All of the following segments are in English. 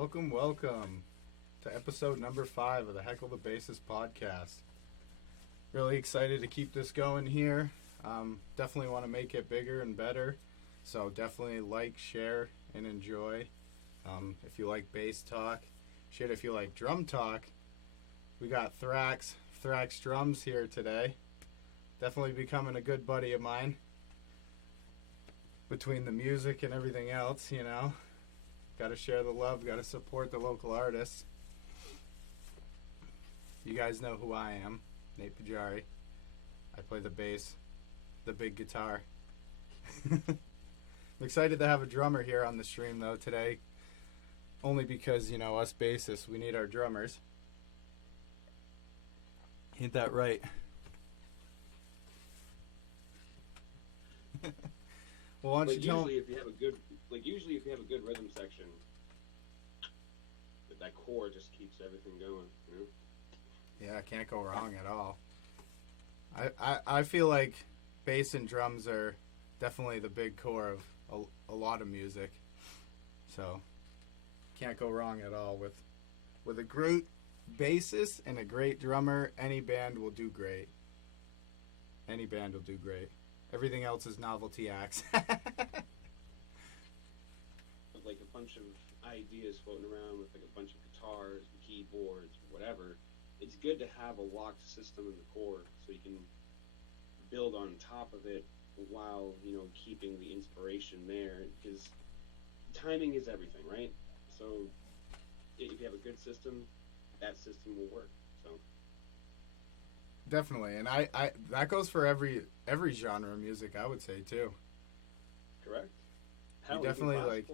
Welcome to episode number 5 of the Heckle the Bassist podcast. Really excited to keep this going here. Definitely want to make it bigger and better. So definitely like, share, and enjoy. If you like bass talk, shit, if you like drum talk, we got Thraxx drums here today. Definitely becoming a good buddy of mine. Between the music and everything else, you know. Got to share the love, got to support the local artists. You guys know who I am, Nate Pajari. I play the bass, the big guitar. I'm excited to have a drummer here on the stream though today. Only because, you know, us bassists, we need our drummers. Ain't that right? Well, why don't you tell usually if you have a good rhythm section, that chord just keeps everything going, you know? Yeah, can't go wrong at all. I feel like bass and drums are definitely the big core of a lot of music. So, can't go wrong at all with a great bassist and a great drummer. Any band will do great. Any band will do great. Everything else is novelty acts. Like a bunch of ideas floating around with like a bunch of guitars, and keyboards, whatever. It's good to have a locked system in the core so you can build on top of it while, you know, keeping the inspiration there, because timing is everything, right? So if you have a good system, that system will work. So Definitely, and I that goes for every genre of music, I would say too. correct. You definitely like,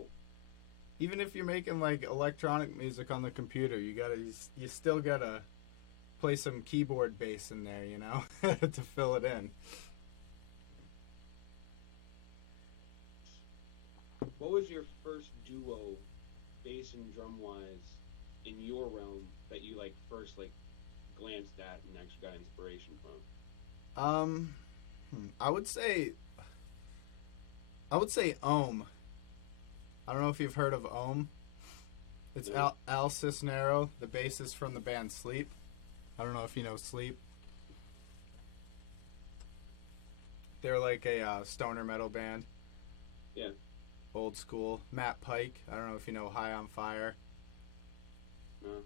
even if you're making like electronic music on the computer, you still gotta play some keyboard bass in there, you know, to fill it in. What was your first duo, bass and drum wise, in your realm that you like first like glanced at and actually got inspiration from? I would say Ohm. I don't know if you've heard of Ohm. It's No. Al Cisnero, the bassist from the band Sleep. I don't know if you know Sleep. They're like a stoner metal band. Yeah. Old school. Matt Pike. I don't know if you know High on Fire. No.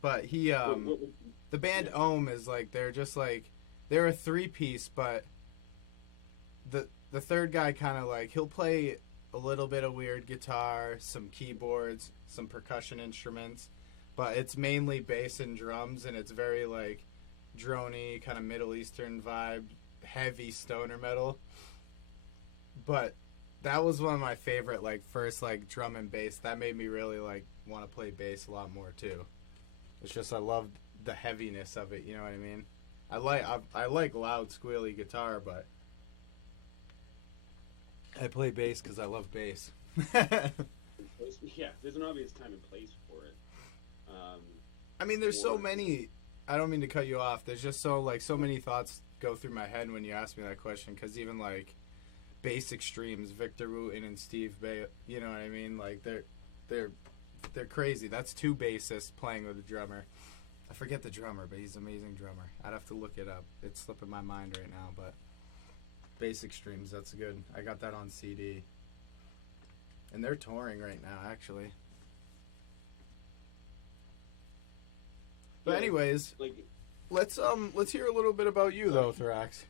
But he, the band Ohm is like, they're a 3-piece, but the third guy kind of like, he'll play a little bit of weird guitar, some keyboards, some percussion instruments, but it's mainly bass and drums, and it's very like drony, kind of Middle Eastern vibe, heavy stoner metal. But that was one of my favorite like first like drum and bass. That made me really like want to play bass a lot more too. It's just I love the heaviness of it, you know what I mean? I like loud squealy guitar, but I play bass because I love bass. Yeah, there's an obvious time and place for it. I mean, there's so many. I don't mean to cut you off. There's just so many thoughts go through my head when you ask me that question. Because even like bass extremes, Victor Wooten and Steve Bay, you know what I mean? Like they're crazy. That's 2 bassists playing with a drummer. I forget the drummer, but he's an amazing drummer. I'd have to look it up. It's slipping my mind right now, but Bass Extremes, that's good. I got that on CD. And they're touring right now, actually. But anyways, like, let's hear a little bit about you though, Thraxx.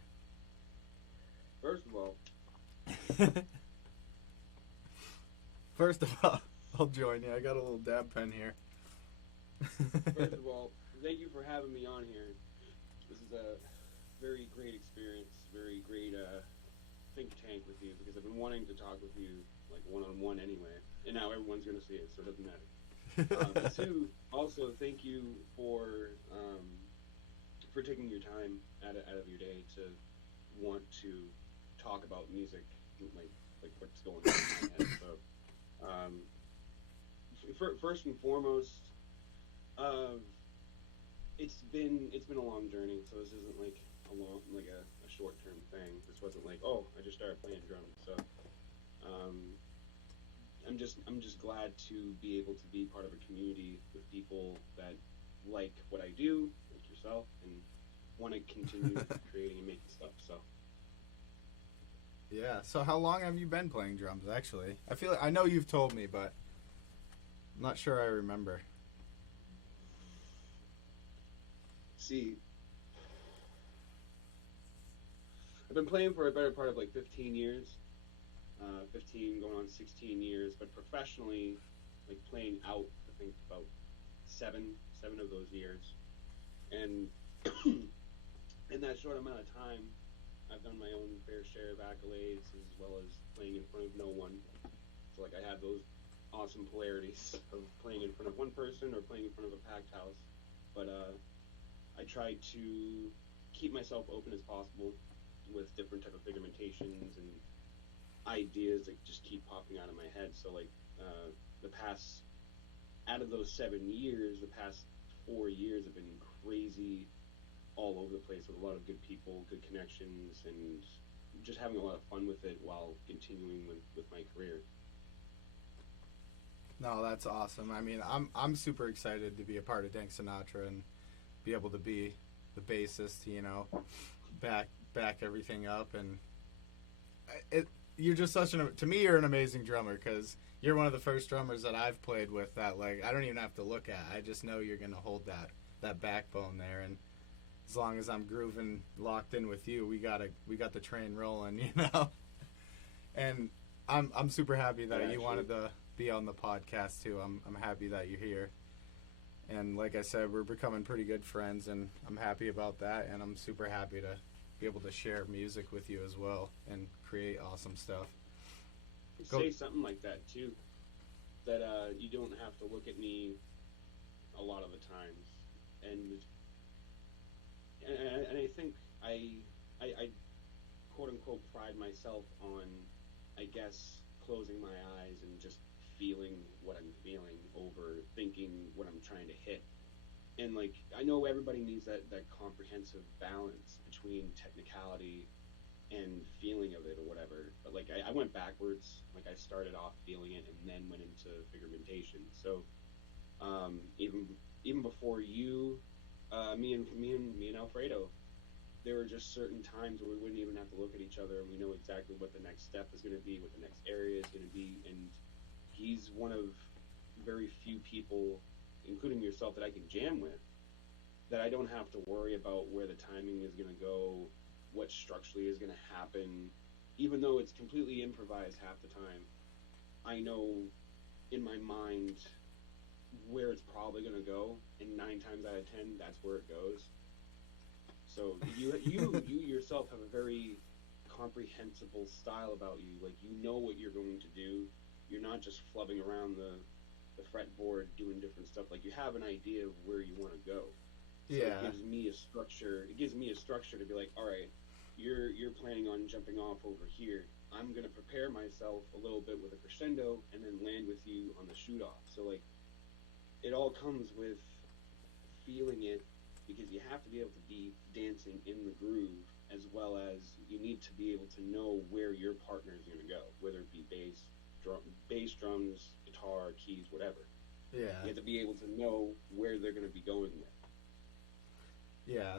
First of all, First of all, I'll join you. I got a little dab pen here. thank you for having me on here. This is a very great experience, very great think tank with you, because I've been wanting to talk with you like one-on-one anyway, and now everyone's going to see it, so it doesn't matter. Two, also thank you for taking your time out of your day to want to talk about music, like what's going on in my head. So, first and foremost, it's been a long journey. So this isn't like a short term thing. This wasn't like, oh, I just started playing drums. So, I I'm just glad to be able to be part of a community with people that like what I do, like yourself, and want to continue creating and making stuff. So Yeah. So how long have you been playing drums? Actually, I know you've told me, but I'm not sure I remember. see, I've been playing for a better part of like 15 years, 15 going on 16 years, but professionally, like playing out, I think about seven of those years, and in that short amount of time, I've done my own fair share of accolades as well as playing in front of no one. So like I have those awesome polarities of playing in front of one person or playing in front of a packed house, but I try to keep myself open as possible with different type of figmentations and ideas that just keep popping out of my head. So like the past, out of those 7 years, the past 4 years have been crazy, all over the place with a lot of good people, good connections, and just having a lot of fun with it while continuing with my career. No, that's awesome. I mean, I'm super excited to be a part of Dank Sinatra and be able to be the bassist, you know, back everything up. And you're just to me, you're an amazing drummer, because you're one of the first drummers that I've played with that, like, I don't even have to look at. I just know you're going to hold that backbone there. And as long as I'm grooving locked in with you, we got the train rolling, you know. And I'm super happy that you wanted to be on the podcast too. I'm happy that you're here. And like I said, we're becoming pretty good friends, and I'm happy about that. And I'm super happy to be able to share music with you as well and create awesome stuff. Say something like that too, that you don't have to look at me a lot of the times, and I think I quote unquote pride myself on, I guess, closing my eyes and just feeling what I'm feeling over thinking what I'm trying to hit. And like, I know everybody needs that comprehensive balance between technicality and feeling of it or whatever, but like I went backwards. Like I started off feeling it and then went into figmentation. So even before you, me and Alfredo, there were just certain times where we wouldn't even have to look at each other, and we know exactly what the next step is going to be, what the next area is going to be. And he's one of very few people, including yourself, that I can jam with, that I don't have to worry about where the timing is going to go, what structurally is going to happen. Even though it's completely improvised half the time, I know in my mind where it's probably going to go, and 9 times out of 10, that's where it goes. So you yourself have a very comprehensible style about you. Like, you know what you're going to do. You're not just flubbing around the fretboard doing different stuff. Like, you have an idea of where you want to go. So yeah. It gives me a structure. It gives me a structure to be like, all right, you're planning on jumping off over here. I'm going to prepare myself a little bit with a crescendo and then land with you on the shoot off. So like, it all comes with feeling it, because you have to be able to be dancing in the groove, as well as you need to be able to know where your partner is going to go, whether it be bass, drums, guitar, keys, whatever. Yeah. You have to be able to know where they're going to be going with. Yeah,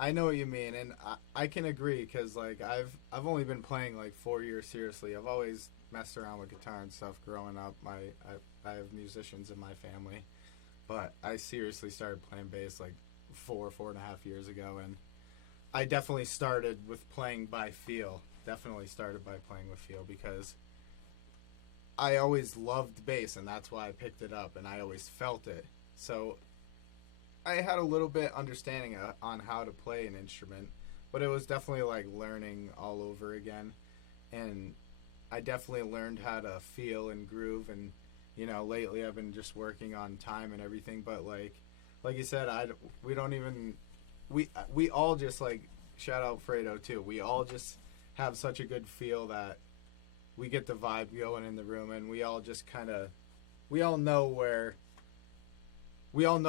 I know what you mean, and I can agree, because like I've only been playing like 4 years seriously. I've always messed around with guitar and stuff growing up. I have musicians in my family, but I seriously started playing bass like 4.5 years ago, and I definitely started with playing by feel. Because I always loved bass, and that's why I picked it up, and I always felt it. So I had a little bit understanding on how to play an instrument, but it was definitely like learning all over again. And I definitely learned how to feel and groove, and you know, lately I've been just working on time and everything. But like you said, we all just, like, shout out Fredo too. We all just have such a good feel that we get the vibe going in the room, and we all just we all know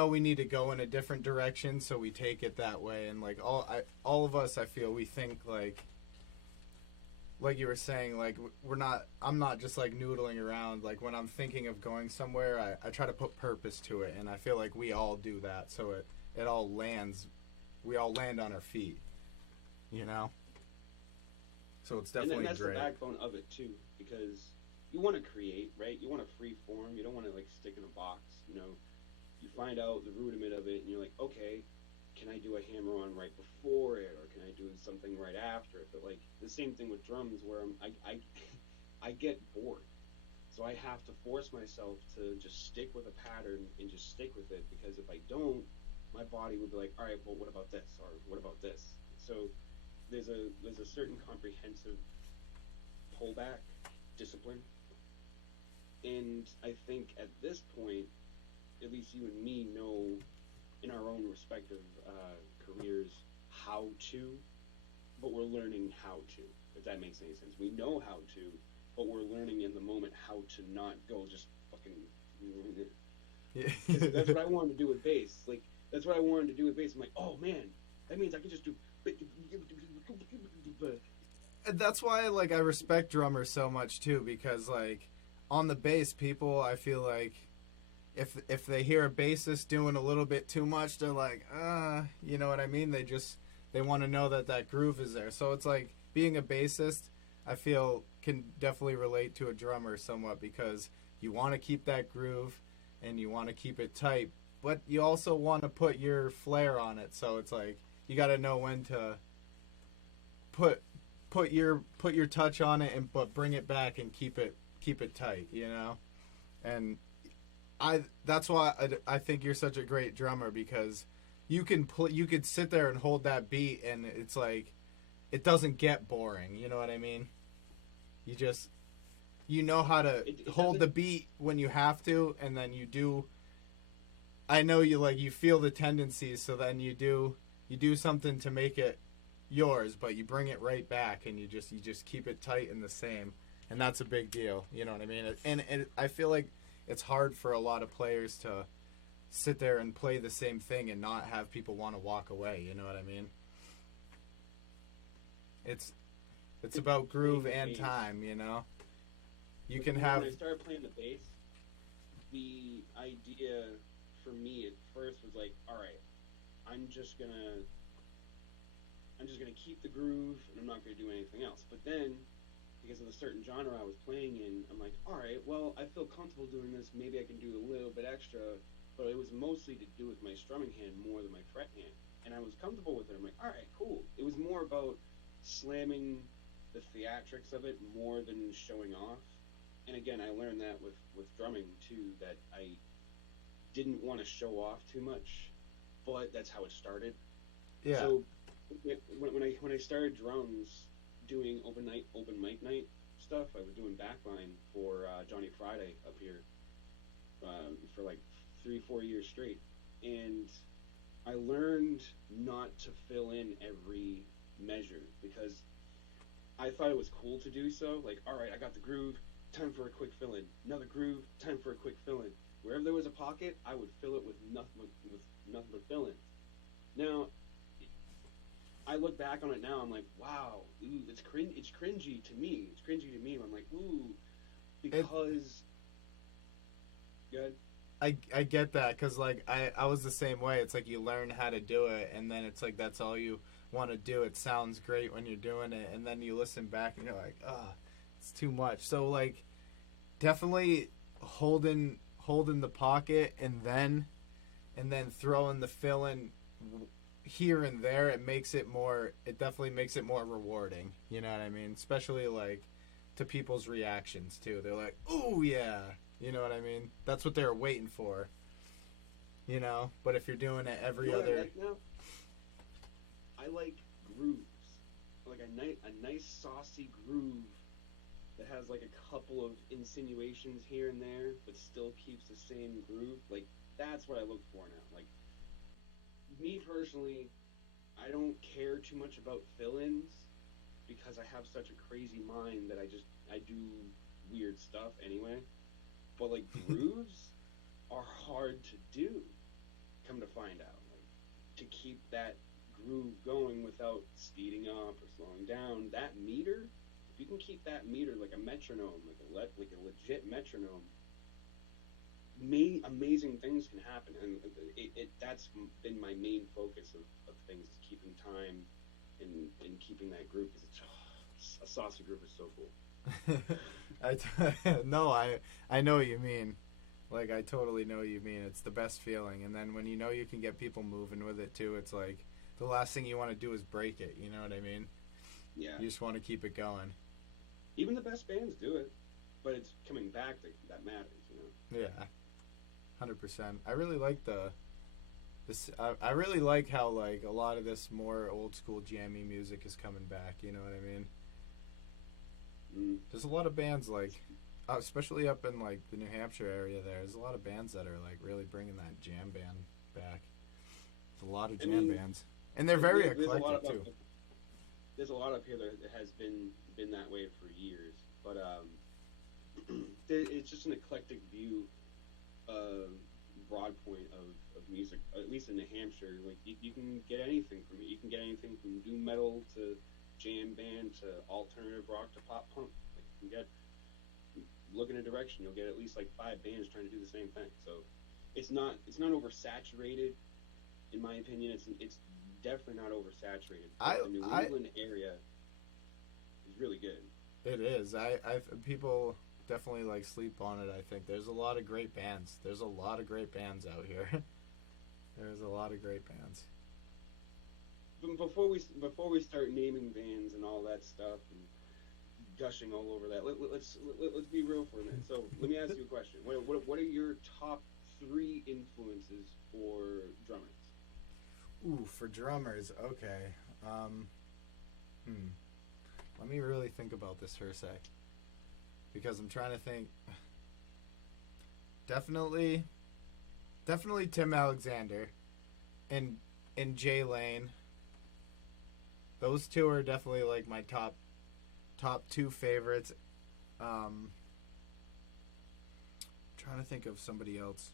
we need to go in a different direction, so we take it that way. And like all of us, I feel we think like like you were saying, like I'm not just like noodling around. Like when I'm thinking of going somewhere, I try to put purpose to it, and I feel like we all do that. So it all lands, we all land on our feet, you know. So it's definitely and that's great. the backbone of it too, because you want to create, right? You want to free form. You don't want to like stick in a box. You know, you find out the rudiment of it, and you're like, okay, can I do a hammer on right before it, or can I do something right after it? But like the same thing with drums, where I get bored, so I have to force myself to just stick with a pattern and just stick with it, because if I don't, my body would be like, all right, well, what about this, or what about this? So there's a certain comprehensive pullback discipline, and I think at this point, at least you and me know in our own respective careers how to, but we're learning how to, if that makes any sense. We know how to, but we're learning in the moment how to not go just fucking. Because that's what I wanted to do with bass. Like, that's what I wanted to do with bass. I'm like, oh man, that means I can just do. That's why like I respect drummers so much too, because like on the bass, people, I feel like if they hear a bassist doing a little bit too much, they're like, you know what I mean? They want to know that groove is there. So it's like being a bassist, I feel, can definitely relate to a drummer somewhat, because you want to keep that groove and you want to keep it tight, but you also want to put your flair on it. So it's like you got to know when to put your touch on it, and but bring it back and keep it tight, you know? And that's why I think you're such a great drummer, because you could sit there and hold that beat, and it's like it doesn't get boring, you know what I mean? You know how to hold the beat when you have to, and then you do. I know you feel the tendencies, so then you do something to make it yours, but you bring it right back, and you just keep it tight and the same, and that's a big deal, you know what I mean? And I feel like it's hard for a lot of players to sit there and play the same thing and not have people want to walk away, you know what I mean? It's about groove and time, you know? You can have... When I started playing the bass, the idea for me at first was like, all right, I'm just gonna keep the groove, and I'm not gonna do anything else. But then, because of the certain genre I was playing in, I'm like, all right, well, I feel comfortable doing this. Maybe I can do a little bit extra, but it was mostly to do with my strumming hand more than my fret hand, and I was comfortable with it. I'm like, all right, cool. It was more about slamming the theatrics of it more than showing off. And again, I learned that with drumming too, that I didn't want to show off too much, but that's how it started. Yeah. So when I started drums, doing open mic night stuff, I was doing backline for Johnny Friday up here for like 3-4 years straight, and I learned not to fill in every measure, because I thought it was cool to do so. Like, all right, I got the groove, time for a quick fill in. Another groove, time for a quick fill in. Wherever there was a pocket, I would fill it with nothing but fill ins. Now, I look back on it now, I'm like, wow, ooh, it's cringy to me. It's cringy to me. I'm like, ooh, because... Good. I get that, because like I was the same way. It's like you learn how to do it, and then it's like that's all you want to do. It sounds great when you're doing it, and then you listen back and you're like, it's too much. So like definitely holding the pocket, and then throwing the fill in here and there, it definitely makes it more rewarding, you know what I mean? Especially like to people's reactions too. They're like, "Oh yeah." You know what I mean? That's what they're waiting for. You know? But if you're doing it every other... I like now? I like grooves. Like a nice saucy groove that has like a couple of insinuations here and there, but still keeps the same groove. Like, that's what I look for now. Like, me personally, I don't care too much about fill-ins, because I have such a crazy mind that I do weird stuff anyway. But like grooves are hard to do, come to find out. Like, to keep that groove going without speeding up or slowing down, that meter, you can keep that meter like a metronome, like a legit metronome, amazing things can happen. And that's been my main focus of things, is keeping time and keeping that group, because a saucy group is so cool. No, I know what you mean. Like, I totally know what you mean. It's the best feeling. And then when you know you can get people moving with it too, it's like the last thing you want to do is break it. You know what I mean? Yeah. You just want to keep it going. Even the best bands do it, but it's coming back that matters, you know? Yeah, 100%. I really like I really like how, like, a lot of this more old school jammy music is coming back. You know what I mean? There's a lot of bands, like, especially up in, like, the New Hampshire area there's a lot of bands that are, like, really bringing that jam band back. There's a lot of jam bands. And they're very eclectic, too. There's a lot up here that has been that way for years. But it's just an eclectic view, broad point of music, at least in New Hampshire. Like, you can get anything from it. You can get anything from doom metal to jam band to alternative rock to pop punk. Like, you can look in a direction, you'll get at least like 5 bands trying to do the same thing. So it's not oversaturated, in my opinion. It's definitely not oversaturated. The New England area is really good. It is. People definitely, like, sleep on it. I think there's a lot of great bands. There's a lot of great bands out here. There's a lot of great bands. Before we start naming bands and all that stuff and gushing all over that, let's be real for a minute. So let me ask you a question. What are your top 3 influences for drummers? Ooh, for drummers, okay. Let me really think about this for a sec, because I'm trying to think. Definitely Tim Alexander and Jay Lane. Those 2 are definitely, like, my top 2 favorites. Trying to think of somebody else.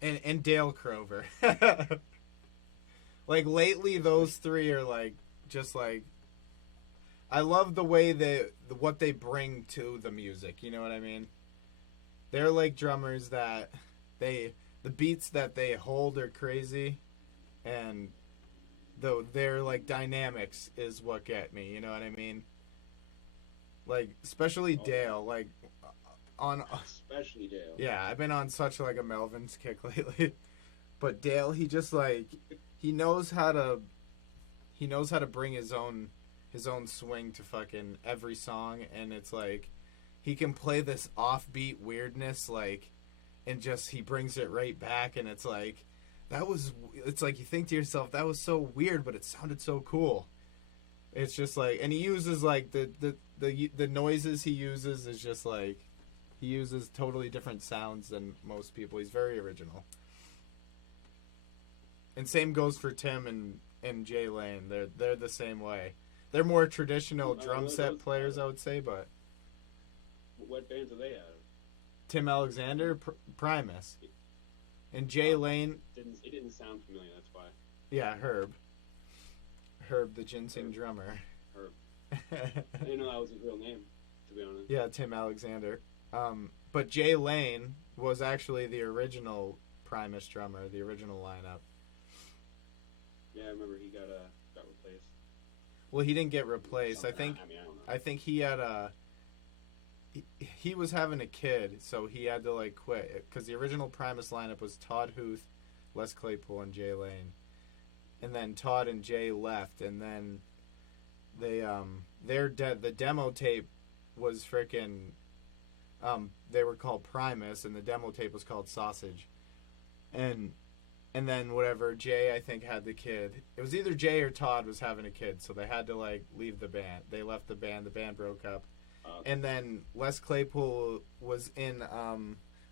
And Dale Crover. Like, lately, those 3 are, like, just, like, I love the way what they bring to the music. You know what I mean? They're, like, drummers that the beats that they hold are crazy, and their, like, dynamics is what get me. You know what I mean? Like, especially Dale, like, especially Dale. Yeah, I've been on such, like, a Melvin's kick lately. But Dale, he just, like, he knows how to bring his own swing to fucking every song, and it's like he can play this offbeat weirdness, like, and just he brings it right back, and it's like it's like you think to yourself, that was so weird, but it sounded so cool. It's just like, and he uses, like, the noises he uses is just like, he uses totally different sounds than most people. He's very original. And same goes for Tim and Jay Lane. They're the same way. They're more traditional drum set players, I would say, but... What bands are they out of? Tim Alexander, Primus. And Jay Lane... It didn't sound familiar, that's why. Yeah, Herb, the ginseng drummer. Herb. I didn't know that was his real name, to be honest. Yeah, Tim Alexander. But Jay Lane was actually the original Primus drummer, the original lineup. Yeah, I remember he got replaced. Well, he didn't get replaced. I don't know. I think he had he was having a kid, so he had to, like, quit, because the original Primus lineup was Todd Huth, Les Claypool, and Jay Lane. And then Todd and Jay left, and then the demo tape was freaking they were called Primus, and the demo tape was called Sausage. And then whatever, Jay, I think, had the kid. It was either Jay or Todd was having a kid, so they had to, like, leave the band. They left the band broke up. And then Les Claypool was in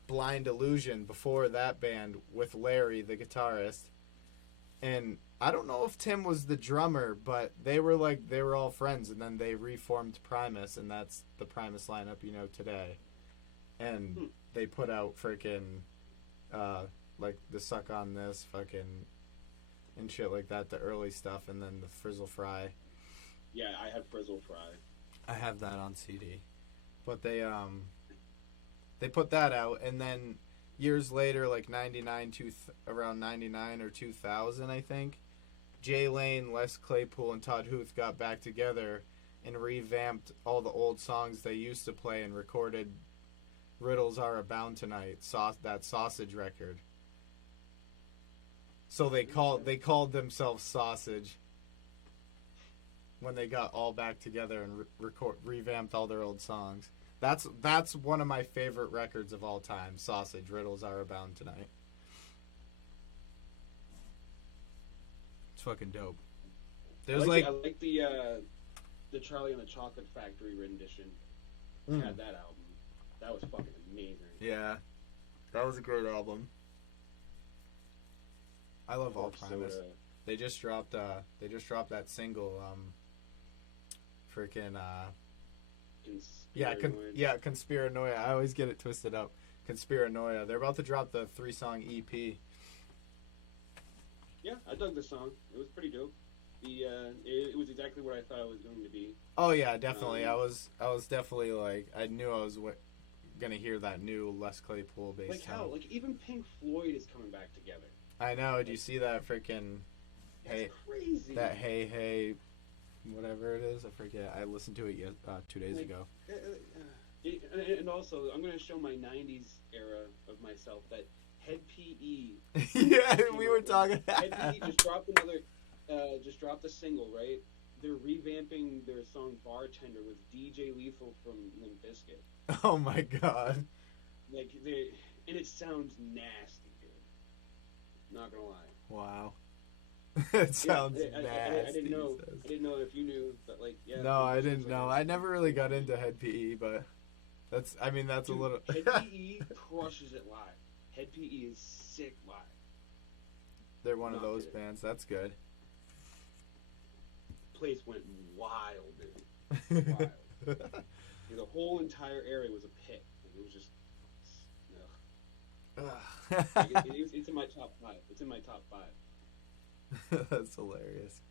Blind Illusion before that band with Larry, the guitarist. And I don't know if Tim was the drummer, but they were all friends, and then they reformed Primus, and that's the Primus lineup you know today. And they put out freaking like the Suck on This fucking and shit like that, the early stuff, and then the Frizzle Fry. Yeah, I had Frizzle Fry. I have that on CD. But they put that out, and then years later, like 99 to around 99 or 2000, I think, Jay Lane, Les Claypool, and Todd Huth got back together and revamped all the old songs they used to play and recorded Riddles Are Abound Tonight, that Sausage record. So they called themselves Sausage when they got all back together and revamped all their old songs. That's one of my favorite records of all time. Sausage, Riddles Are Abound Tonight. It's fucking dope. There's I like the Charlie and the Chocolate Factory rendition. Had that album. That was fucking amazing. Yeah, that was a great album. I love All Primus. They just dropped that single. Conspiranoia. I always get it twisted up. Conspiranoia. They're about to drop the 3-song EP. Yeah, I dug the song. It was pretty dope. It was exactly what I thought it was going to be. Oh yeah, definitely. I was definitely like, I knew I was gonna hear that new Les Claypool bass. Like how? Like even Pink Floyd is coming back together. I know. Did you see that freaking? That's crazy. That hey, whatever it is. I forget. I listened to it 2 days ago. And also, I'm gonna show my '90s era of myself. That Head PE. Yeah, we were talking. Head PE just dropped a single, right? They're revamping their song Bartender with DJ Lethal from Limp Bizkit. Oh my god. And it sounds nasty, dude. Not gonna lie. Wow. It sounds nasty. I didn't know if you knew, but like, yeah. No, I didn't know. I never really got into Head PE, but that's dude, a little. Head PE crushes it live. Head PE is sick live. They're one of those bands. That's good. Place went wild, dude. Wild. The whole entire area was a pit. It was just. It's in my top 5. It's in my top 5. That's hilarious.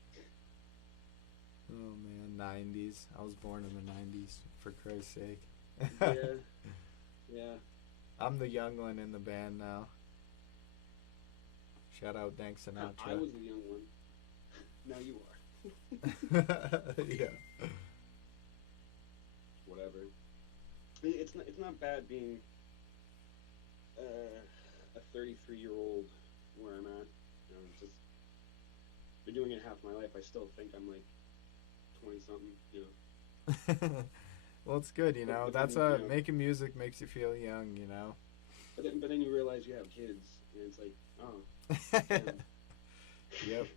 Oh man, 90s. I was born in the 90s, for Christ's sake. Yeah. I'm the young one in the band now. Shout out Dank Sinatra. I was the young one. Now you are. Yeah. Whatever. It's not bad being a 33-year-old where I'm at. You know, just been doing it half my life. I still think I'm like 20-something. You know. Well, it's good, you know. Making music makes you feel young, you know. But then you realize you have kids, and it's like, oh. Yep.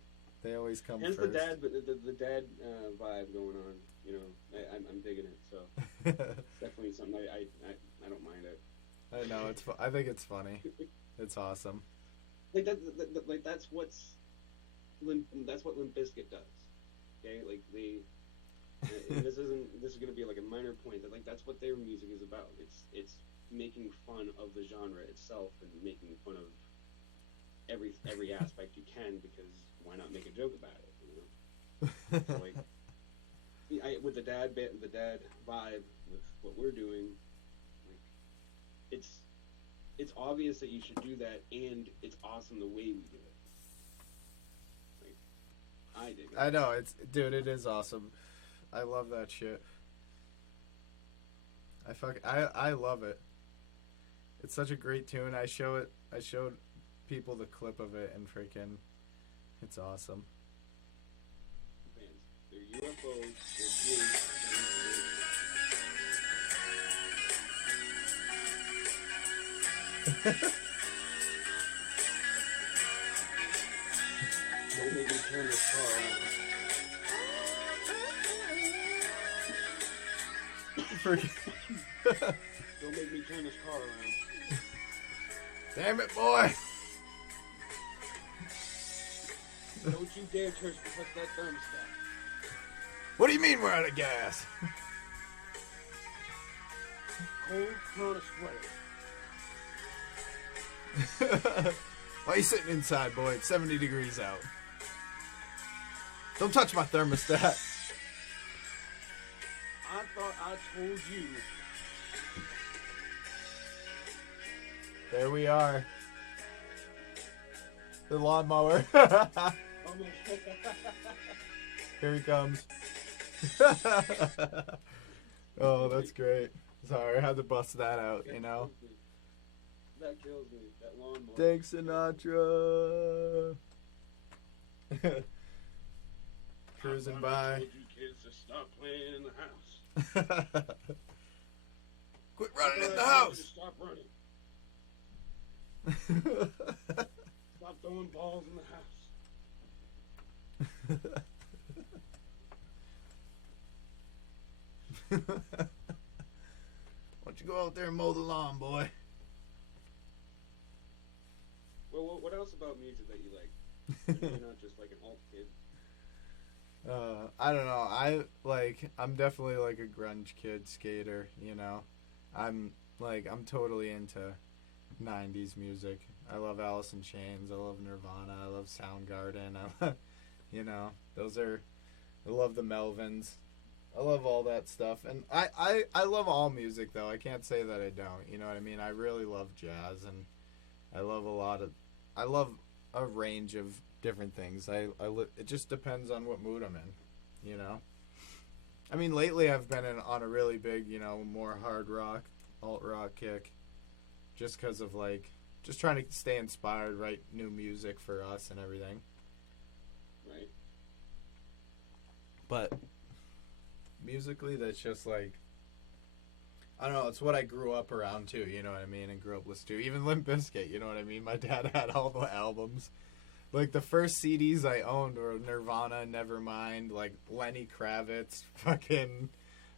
They always come Hence first. the dad vibe going on. You know, I'm digging it. So it's definitely something I don't mind it. I know I think it's funny. It's awesome. Like that's what Limp Bizkit does. Okay, like this is gonna be like a minor point. That like that's what their music is about. It's making fun of the genre itself and making fun of every aspect you can, because why not make a joke about it? You know, so like with the dad vibe with what we're doing, like it's obvious that you should do that, and it's awesome the way we do it. Like I dig it. I know it is awesome. I love that shit. I love it. It's such a great tune. I showed people the clip of it, and freaking, it's awesome. They're UFOs. They're don't make me turn this car around. Don't make me turn this car around. Damn it, boy! Don't you dare touch that thermostat. What do you mean we're out of gas? Cold, not a sweater. Why are you sitting inside, boy? It's 70 degrees out. Don't touch my thermostat. I thought I told you. There we are. The lawnmower. Oh my god. Here he comes. Oh, that's great. Sorry, I had to bust that out, you know. That kills me. That lawnmower. Dank Sinatra. Cruising by. I told you kids to stop playing in the house. Quit running in the I told house. you to stop running. Stop throwing balls in the house. Why don't you go out there and mow the lawn, boy? Well, what else about music that you like? You're not just like an alt kid. I don't know. I'm definitely like a grunge kid, skater, you know. I'm totally into 90s music. I love Alice in Chains. I love Nirvana. I love Soundgarden. You know, I love the Melvins. I love all that stuff. And I love all music, though. I can't say that I don't. You know what I mean? I really love jazz, and I love a range of different things. It just depends on what mood I'm in, you know? I mean, lately I've been on a really big, you know, more hard rock, alt rock kick, just because of, like, just trying to stay inspired, write new music for us and everything. Right. But musically, that's just, like, I don't know, it's what I grew up around, too, you know what I mean, and grew up listening to. Even Limp Bizkit, you know what I mean? My dad had all the albums. Like, the first CDs I owned were Nirvana, Nevermind, like, Lenny Kravitz, fucking,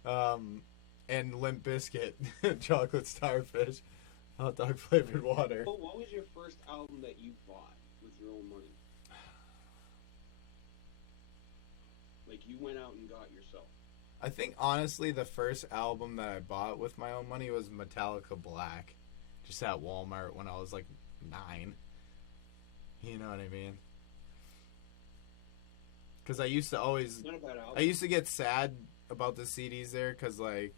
and Limp Bizkit, Chocolate Starfish, hot dog flavored water. But what was your first album that you bought with your own money? Like, you went out and got yourself. I think, honestly, the first album that I bought with my own money was Metallica Black, just at Walmart when I was, like, 9. You know what I mean? Because I used to always... Not a bad album. I used to get sad about the CDs there because, like,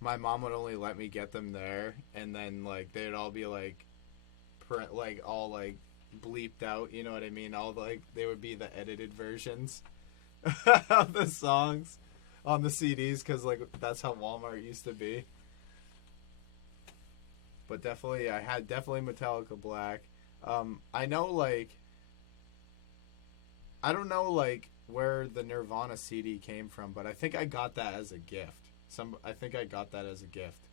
my mom would only let me get them there, and then, like, they'd all be, like, all, like, bleeped out, you know what I mean? All, like, they would be the edited versions of the songs on the CDs because, like, that's how Walmart used to be. But definitely, I had Metallica Black. I know, like, I don't know, like, where the Nirvana CD came from, but I think I got that as a gift. I think I got that as a gift.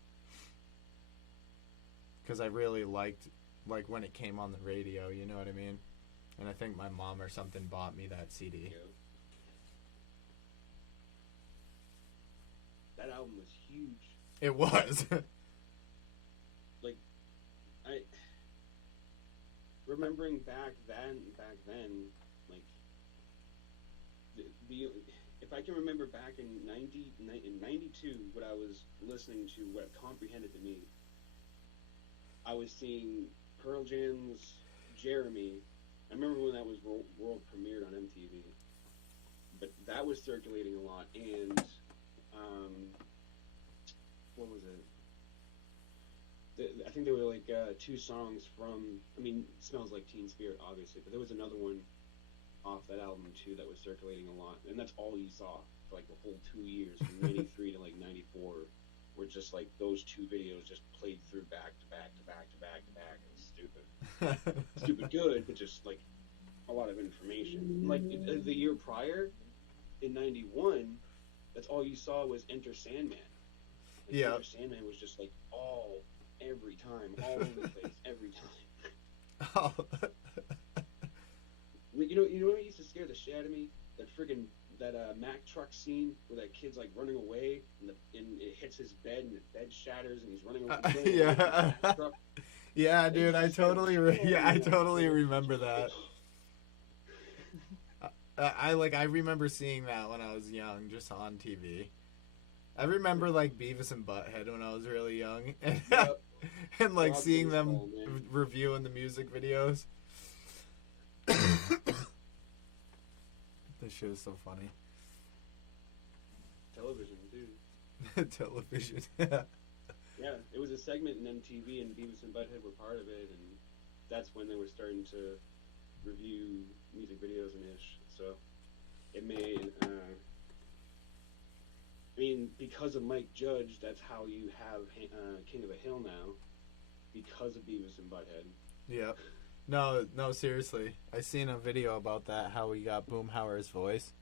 Because I really liked, like, when it came on the radio, you know what I mean? And I think my mom or something bought me that CD. Yeah. That album was huge. It was. Like, remembering back then, like, if I can remember back in 92, what I was listening to, what comprehended to me, I was seeing Pearl Jam's Jeremy. I remember when that was world premiered on MTV, but that was circulating a lot, and what was it? I think there were like 2 songs from, I mean, Smells Like Teen Spirit, obviously, but there was another one off that album too that was circulating a lot, and that's all you saw for like the whole 2 years, from 93 to like 94, were just like those 2 videos just played through back to back to back to back to back. It was stupid. Stupid good, but just like a lot of information. Like the year prior, in 91, that's all you saw was Enter Sandman. Like, yeah. Enter Sandman was just like every time, all over the place, every time. Oh. You know what used to scare the shit out of me? That Mack truck scene where that kid's like running away and it hits his bed and the bed shatters and he's running away. Yeah. Truck. Yeah, dude, I totally remember that. I remember seeing that when I was young, just on TV. I remember like Beavis and Butthead when I was really young, and, Yep. and like Dog seeing them baseball, man. reviewing the music videos. This shit is so funny. Television, too. Television. Yeah, it was a segment in MTV, and Beavis and Butthead were part of it, and that's when they were starting to review music videos and ish. So it made, I mean, because of Mike Judge, that's how you have King of the Hill now, because of Beavis and Butthead. Yep. No, seriously. I seen a video about that, how he got Boomhauer's voice.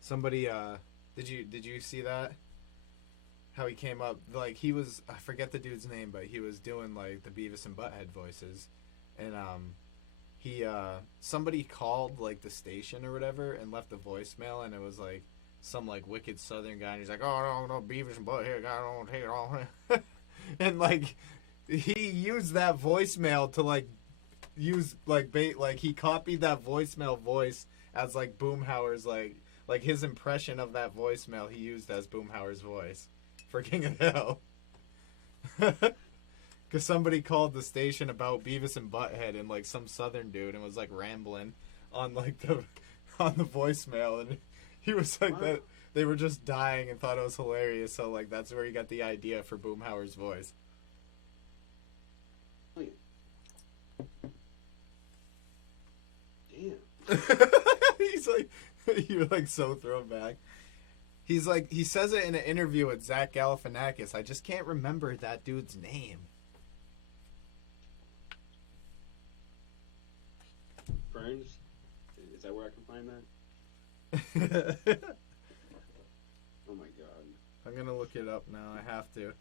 Somebody, did you see that? How he came up, like, he was, I forget the dude's name, but he was doing, like, the Beavis and Butthead voices. And, somebody called, like, the station or whatever and left a voicemail, and it was, like, some, like, wicked southern guy, and he's like, oh, no, Beavis and Butthead, I don't take it all. And, like, he used that voicemail to, like, he copied that voicemail voice as, like, Boomhauer's, like, his impression of that voicemail he used as Boomhauer's voice for King of the Hill. Because somebody called the station about Beavis and Butthead and, like, some southern dude and was, like, rambling on, like, on the voicemail, and he was like, that they were just dying and thought it was hilarious, so, like, that's where he got the idea for Boomhauer's voice. Damn. He's like, you're, like, so thrown back. He's like, he says it in an interview with Zach Galifianakis. I just can't remember that dude's name. Burns? Is that where I can find that? Oh my god. I'm gonna look it up now. I have to.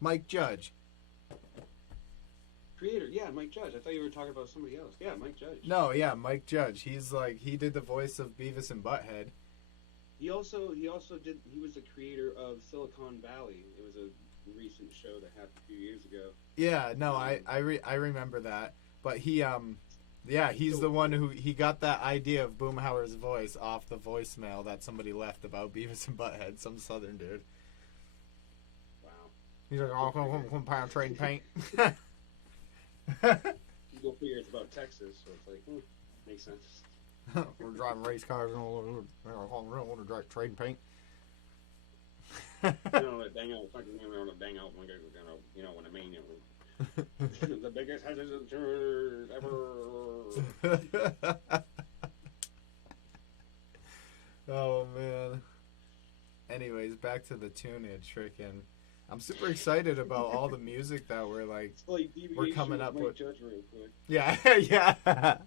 Mike Judge. Creator, yeah, Mike Judge. I thought you were talking about somebody else. Yeah, Mike Judge. No, yeah, Mike Judge. He's like, he did the voice of Beavis and Butthead. He also did. He was the creator of Silicon Valley. It was a recent show that happened a few years ago. Yeah, no, I remember that. But he he's the one who he got that idea of Boomhauer's voice off the voicemail that somebody left about Beavis and Butthead, some southern dude. He's like, oh, come pound trading paint. You go figure it's about Texas, so it's like, makes sense. We're driving race cars and we don't want to drive trading paint. You know, dang out, fucking, dang out, you know what I mean? The biggest hazard ever. Oh, man. Anyways, back to the tunage, freaking. I'm super excited about all the music that we're coming up with. Yeah, yeah.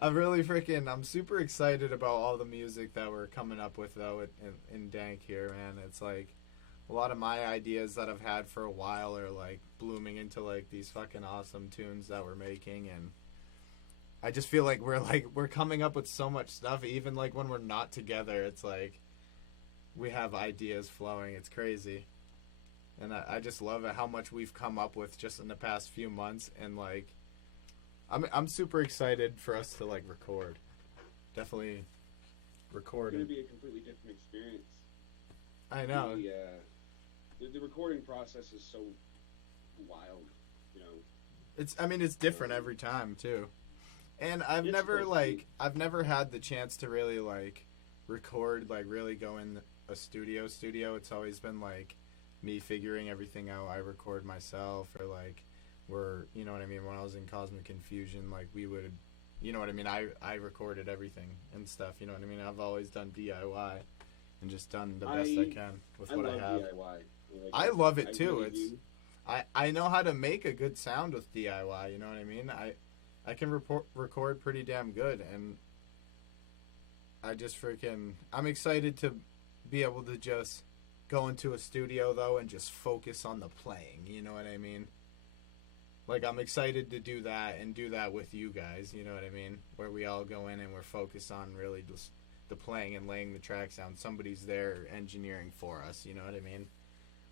I'm super excited about all the music that we're coming up with, though, in Dank here, man. It's like a lot of my ideas that I've had for a while are like blooming into like these fucking awesome tunes that we're making, and I just feel like we're coming up with so much stuff, even like when we're not together. It's like we have ideas flowing. It's crazy. And I just love it how much we've come up with just in the past few months, and like I'm super excited for us to like record. Definitely record. It's going to be a completely different experience. I know. The recording process is so wild, you know. It's different every time too. And I've never had the chance to really like record, like really go in a studio. It's always been like me figuring everything out. I record myself, or like you know what I mean, when I was in Cosmic Confusion, like we would, you know what I mean, I recorded everything and stuff, you know what I mean. I've always done DIY and just done the best I can with what I have. DIY. Like, I love it too. Really I know how to make a good sound with DIY, you know what I mean. I can record pretty damn good, and I just I'm excited to be able to just go into a studio though and just focus on the playing, you know what I mean. Like, I'm excited to do that and do that with you guys, you know what I mean, where we all go in and we're focused on really just the playing and laying the tracks down. Somebody's there engineering for us, you know what I mean.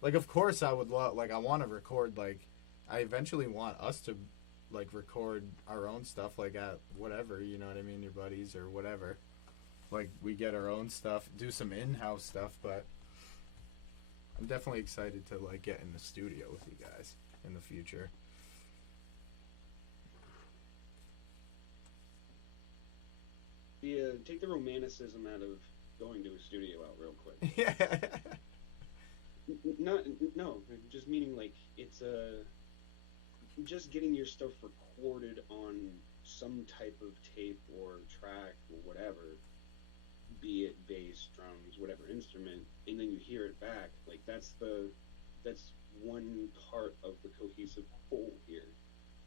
Like, of course I would love, like, I want to record, like, I eventually want us to like record our own stuff, like at whatever, you know what I mean, your buddies or whatever, like we get our own stuff, do some in-house stuff. But I'm definitely excited to like get in the studio with you guys in the future. Yeah, take the romanticism out of going to a studio out real quick. Yeah. Not no, just meaning like it's just getting your stuff recorded on some type of tape or track or whatever, be it bass, drums, whatever instrument, and then you hear it back. Like that's one part of the cohesive whole here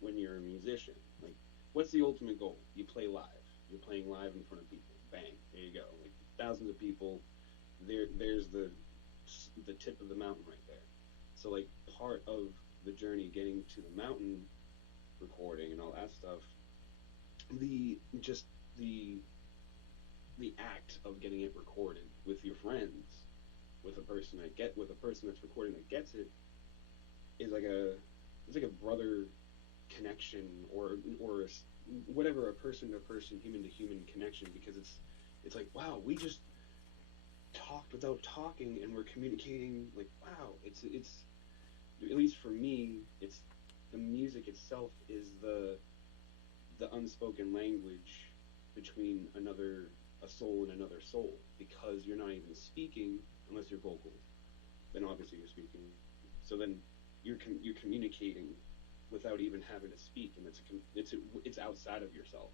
when you're a musician. Like, what's the ultimate goal? You play live. You're playing live in front of people. Bang, there you go. Like thousands of people. There's the tip of the mountain right there. So like part of the journey getting to the mountain recording and all that stuff, the act of getting it recorded with your friends, with a person that's recording that gets it, is like a brother connection or whatever, a person to person, human to human connection, because it's like, wow, we just talked without talking and we're communicating. Like, wow, it's at least for me, it's the music itself is the unspoken language between a soul and another soul, because you're not even speaking unless you're vocal. Then obviously you're speaking. So then you're communicating without even having to speak, and it's outside of yourself.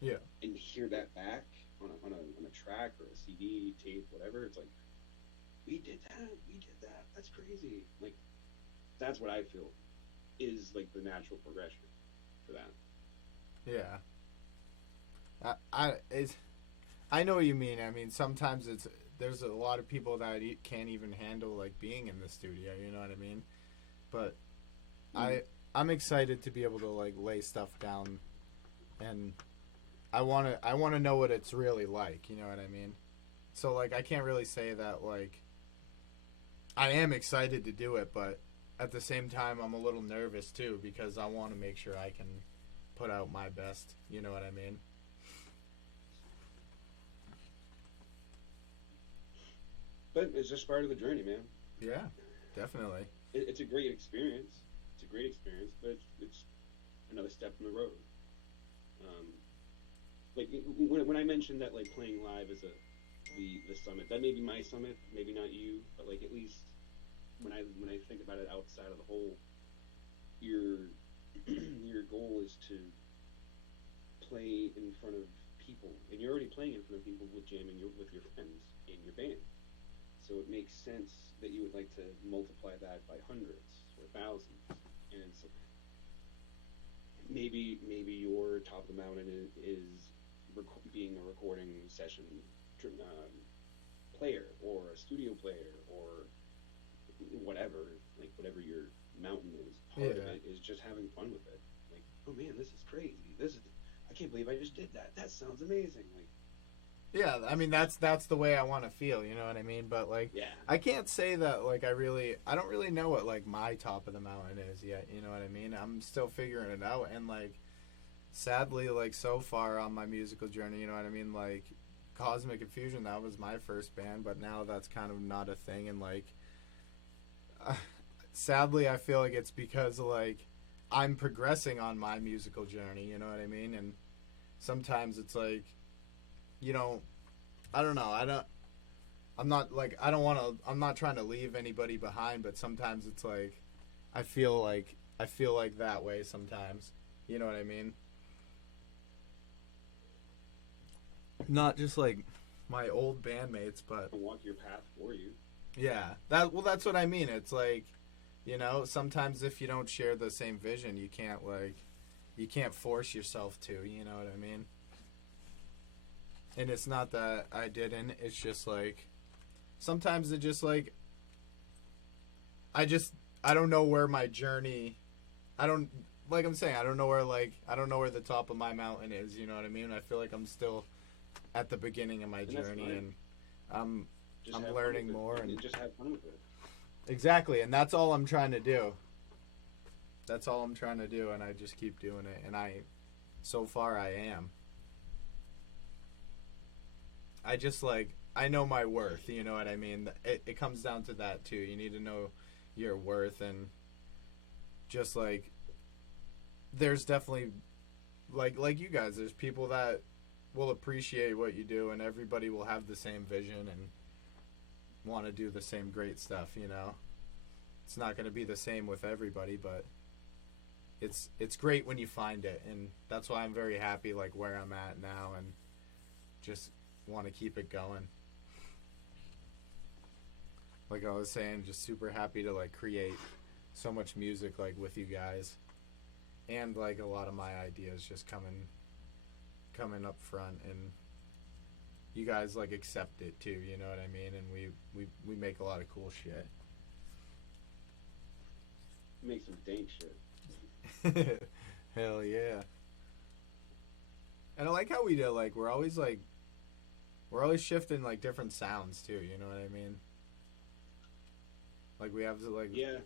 Yeah. And hear that back on a track or a CD, tape, whatever. It's like, we did that. That's crazy. Like, that's what I feel is like the natural progression for that. Yeah. I know what you mean. I mean, sometimes there's a lot of people that can't even handle like being in the studio. You know what I mean? But I'm excited to be able to like lay stuff down, and I want to know what it's really like. You know what I mean? So like I can't really say that like I am excited to do it, but at the same time I'm a little nervous too, because I want to make sure I can put out my best. You know what I mean? But it's just part of the journey, man. Yeah, definitely. It's a great experience. But it's another step in the road. Like when I mentioned that like playing live is the summit, that may be my summit, maybe not you, but like at least when I think about it outside of the whole, your goal is to play in front of people, and you're already playing in front of people with jamming with your friends in your band. So it makes sense that you would like to multiply that by hundreds or thousands, and it's maybe your top of the mountain is being a recording session player or a studio player or whatever, like whatever your mountain is. Part of it is just having fun with it. Like, oh man, this is crazy. I can't believe I just did that. That sounds amazing. Like, yeah, I mean that's the way I want to feel, you know what I mean? But like, yeah. I can't say that like I don't really know what like my top of the mountain is yet, you know what I mean? I'm still figuring it out, and like sadly, like so far on my musical journey, you know what I mean? Like Cosmic Infusion, that was my first band, but now that's kind of not a thing, and like sadly I feel like it's because like I'm progressing on my musical journey, you know what I mean? And sometimes it's like, you know, I don't know. I'm not trying to leave anybody behind, but sometimes it's like, I feel like that way sometimes. You know what I mean? Not just like my old bandmates, but walk your path for you. Yeah. That's what I mean. It's like, you know, sometimes if you don't share the same vision, you can't force yourself to, you know what I mean? And it's not that I didn't. It's just like sometimes it just like I don't know where my journey. I don't like I'm saying I don't know where the top of my mountain is. You know what I mean? I feel like I'm still at the beginning of my journey, and I'm learning more and just have fun with it. Exactly, and that's all I'm trying to do. That's all I'm trying to do, and I just keep doing it, and so far I am. I just like I know my worth. You know what I mean? It comes down to that too. You need to know your worth, and just like there's definitely like you guys. There's people that will appreciate what you do, and everybody will have the same vision and want to do the same great stuff. You know, it's not going to be the same with everybody, but it's great when you find it, and that's why I'm very happy like where I'm at now, and just want to keep it going. Like I was saying, just super happy to like create so much music like with you guys, and like a lot of my ideas just coming up front, and you guys like accept it too, you know what I mean? And we make a lot of cool shit. Make some dank shit. Hell yeah. And I like how we do, like we're always shifting like different sounds too, you know what I mean? Like we have to like, yeah,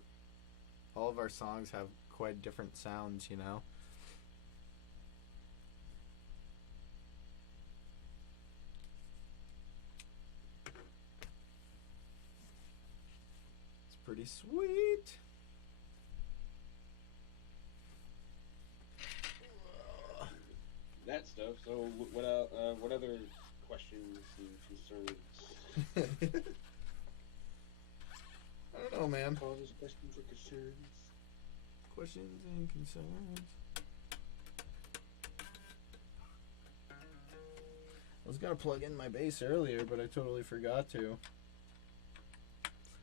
all of our songs have quite different sounds, you know? It's pretty sweet. that stuff. So what other questions and concerns? I don't know, man. Causes, questions, or concerns? Questions and concerns. I was gonna plug in my bass earlier, but I totally forgot to.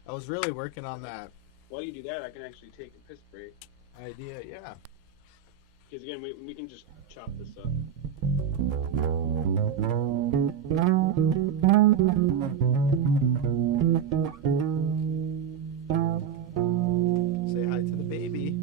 I was really working on that While you do that, I can actually take a piss break. idea, yeah. Because again, we can just chop this up. Say hi to the baby.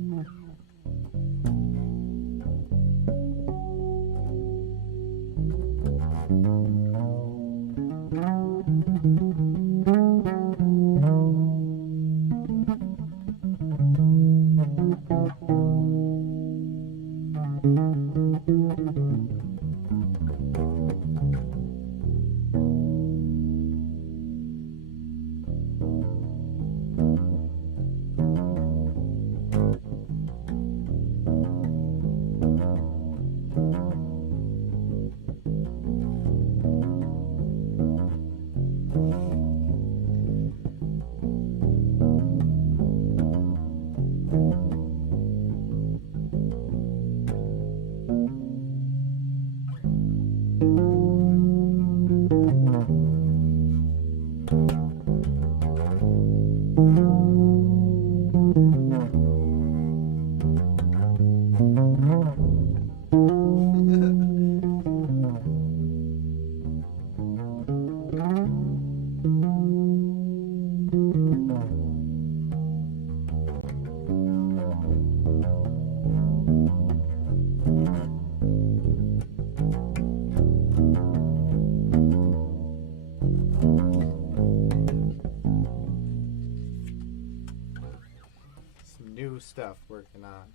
New stuff working on.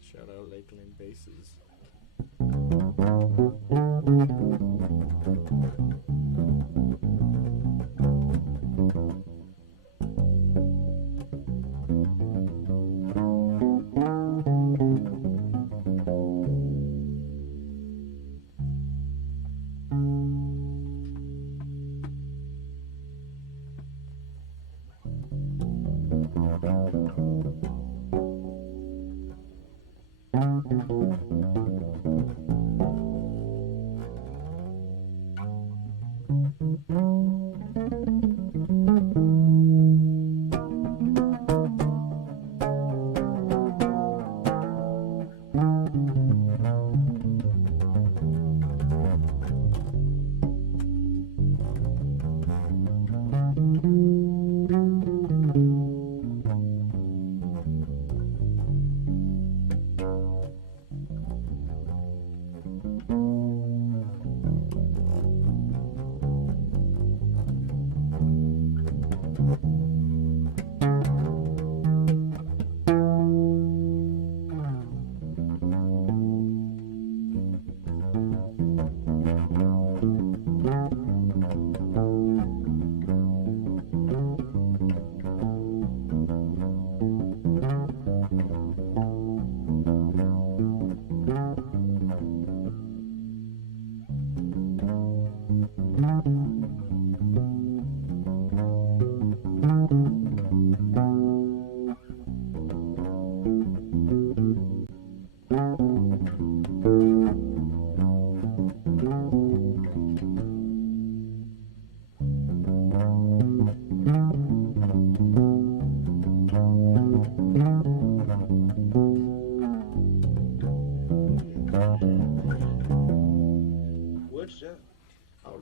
Shout out Lakeland Basses.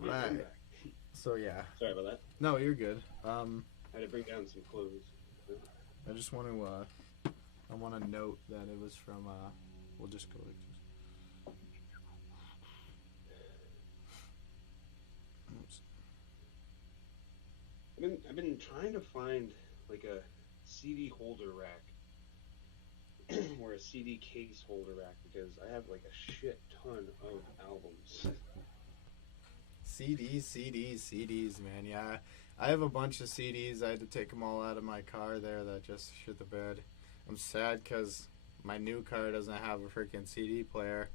Alright. So yeah. Sorry about that. No, you're good. I had to bring down some clothes. I just want to I want to note that it was from we'll just go like this. Oops. I've been trying to find like a CD holder rack or a CD case holder rack because I have like a shit ton of albums. CDs, man. Yeah, I have a bunch of CDs. I had to take them all out of my car there. That just shit the bed. I'm sad because my new car doesn't have a freaking CD player.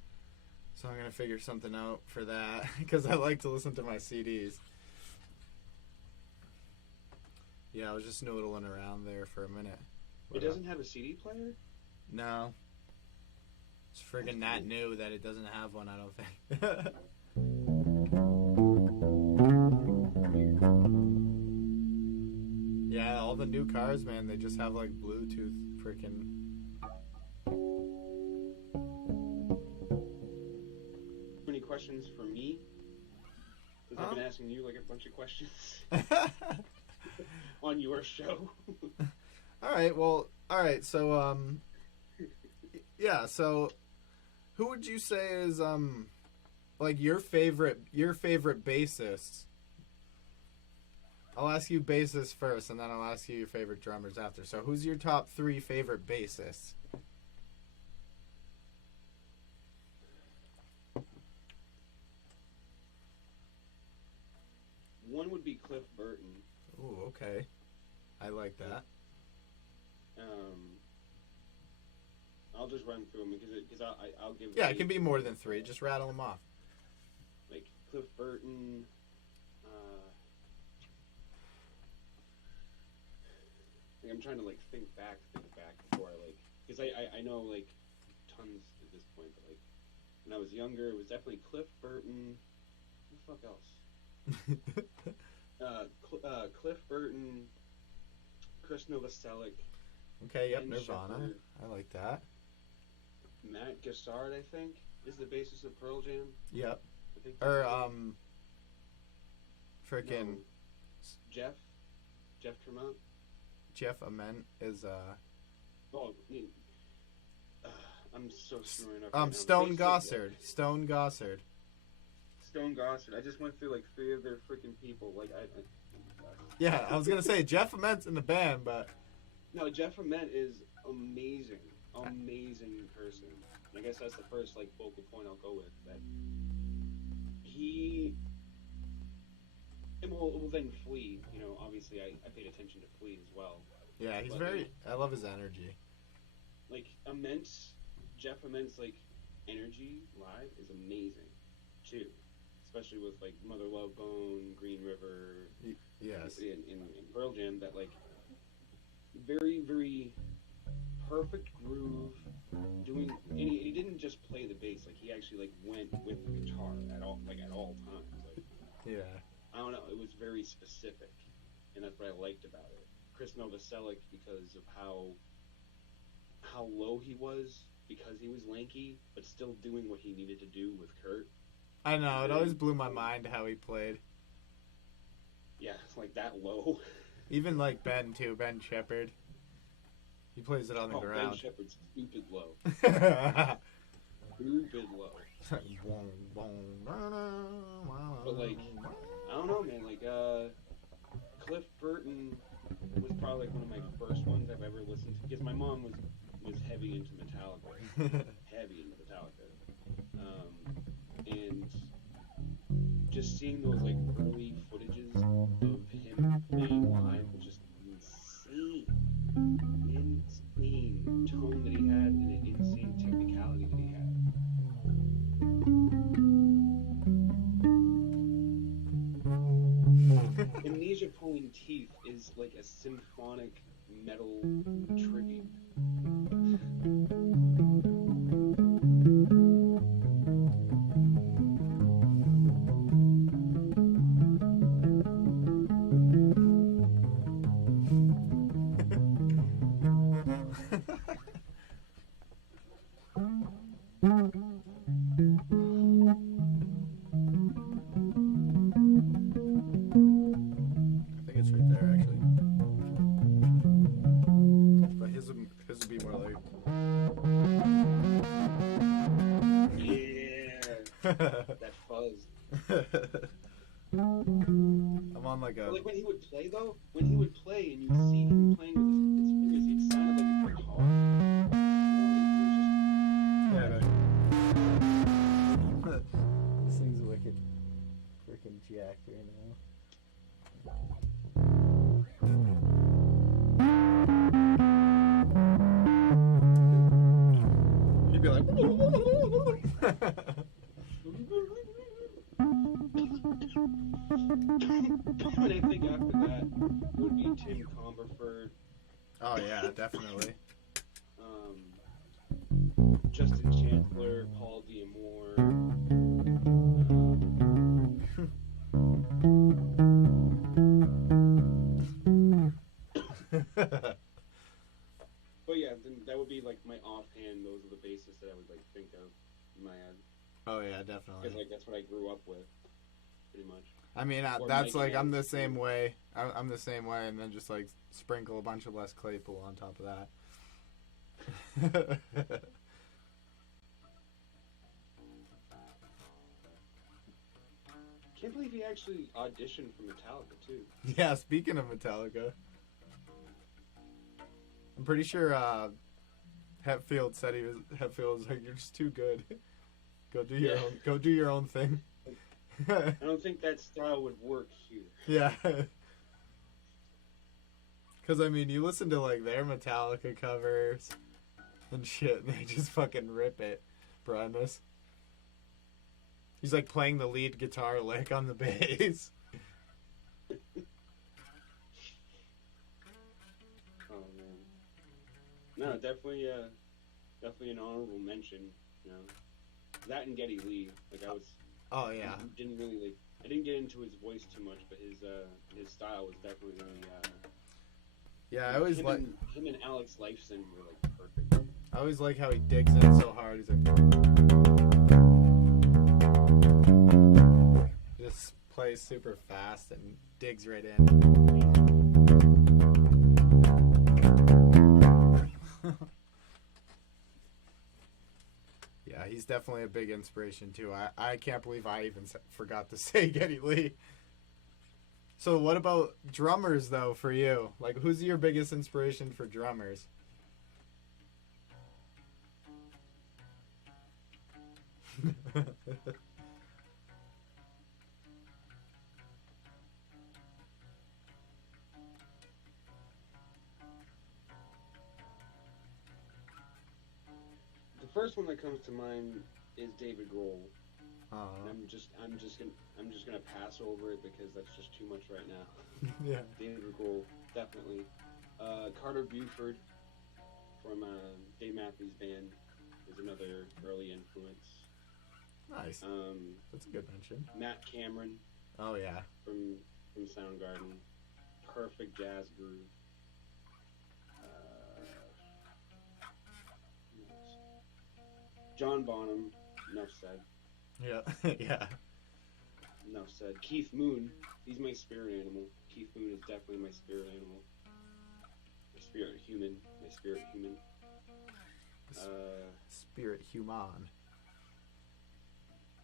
So I'm going to figure something out for that because I like to listen to my CDs. Yeah, I was just noodling around there for a minute. It doesn't have a CD player? No. It's friggin' not new that it doesn't have one, I don't think. Yeah, all the new cars, man, they just have like Bluetooth freaking. Any questions for me? Because I've been asking you like a bunch of questions on your show. Alright, so yeah, so who would you say is like your favorite bassist? I'll ask you bassist first, and then I'll ask you your favorite drummers after. So who's your top 3 favorite bassists? One would be Cliff Burton. Ooh, okay. I like that. I'll just run through them because I'll give. Yeah, it can be more than 3. Just rattle them off. Like Cliff Burton. Like I'm trying to think back before because I know like tons at this point, but like when I was younger, it was definitely Cliff Burton. Who the fuck else? Cliff Burton, Chris Novoselic. Okay, yep, Nirvana. Shepherd. I like that. Matt Gassard, I think, is the bassist of Pearl Jam. Yep. I think freaking no. Jeff Tremont. Jeff Ament is Oh, I'm so screwing up. Right Stone Gossard. Stone Gossard. I just went through like 3 of their freaking people. Like Yeah, I was gonna say Jeff Ament's in the band, but no, Jeff Ament is amazing person. I guess that's the first like focal point I'll go with. That he, and well then Flea. You know, obviously I paid attention to Flea as well. Yeah, he's I love his energy. Like Jeff Ament's like energy live is amazing too, especially with like Mother Love Bone, Green River. Yes. In Pearl Jam, that like very, very perfect groove. And he didn't just play the bass. Like he actually like went with the guitar at all, like at all times. Like Yeah. I don't know, it was very specific, and that's what I liked about it. Chris Novoselic, because of how low he was, because he was lanky, but still doing what he needed to do with Kurt. I know, it always blew my mind how he played. Yeah, it's like that low. Even like Ben too, Ben Shepherd. He plays it on the ground. Ben Shepherd's stupid low. Stupid low. But like, I don't know, man. Like, Cliff Burton was probably like one of my first ones I've ever listened to, because my mom was heavy into Metallica, and just seeing those like early footages of him playing live was just insane tone that he had and an insane technicality that he had. Amnesia Pulling Teeth is like a symphonic metal tribute. That fuzz. I'm on like a. But like when he would play though, and you see him playing with his fingers, it sounded like a guitar. This thing's wicked, freaking jacked right now. He'd be like. And I think after that would be Tim Comberford. Oh yeah, definitely. Justin Chandler, Paul D'Amour. But yeah, then that would be like my offhand. Those are the bassists that I would like think of in my head. Oh yeah, definitely. Because like that's what I grew up with, pretty much. I mean, that's like I'm the same way. I'm the same way, and then just like sprinkle a bunch of Les Claypool on top of that. Can't believe he actually auditioned for Metallica too. Yeah, speaking of Metallica, I'm pretty sure Hetfield said Hetfield was like, "You're just too good. Go do your own thing." I don't think that style would work here. Yeah. Because, I mean, you listen to, like, their Metallica covers and shit, and they just fucking rip it, Primus. He's, like, playing the lead guitar lick on the bass. Oh, man. No, definitely an honorable mention, you know. That and Geddy Lee. Like, I was... Oh yeah. I didn't get into his voice too much, but his style was definitely really. Yeah, I always like him and Alex Lifeson were like perfect. I always like how he digs in so hard. He's like, just plays super fast and digs right in. Yeah, he's definitely a big inspiration, too. I can't believe I even forgot to say Geddy Lee. So what about drummers, though, for you? Like, who's your biggest inspiration for drummers? The first one that comes to mind is David Grohl. I'm just gonna pass over it because that's just too much right now. Yeah. David Grohl, definitely. Carter Buford from Dave Matthews Band is another early influence. Nice. That's a good mention. Matt Cameron. Oh yeah. From Soundgarden. Perfect jazz groove. John Bonham. Enough said. Yeah. Yeah. Enough said. Keith Moon. He's my spirit animal. Keith Moon is definitely my spirit animal. My spirit human. Spirit human.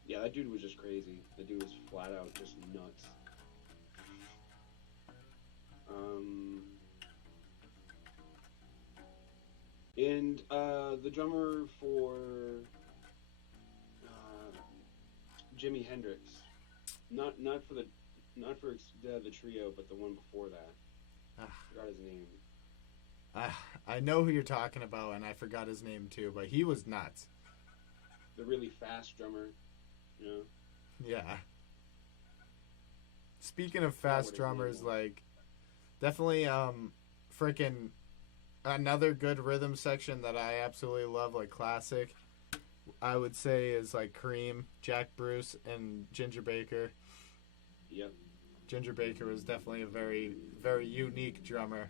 Yeah, that dude was just crazy. That dude was flat out just nuts. And the drummer for Jimi Hendrix, not for the trio, but the one before that. I forgot his name. I know who you're talking about, and I forgot his name too, but he was nuts. The really fast drummer, you know? Yeah. Speaking of fast drummers, like, definitely, freaking another good rhythm section that I absolutely love, like classic, I would say is like Cream, Jack Bruce, and Ginger Baker. Yep. Ginger Baker was definitely a very, very unique drummer.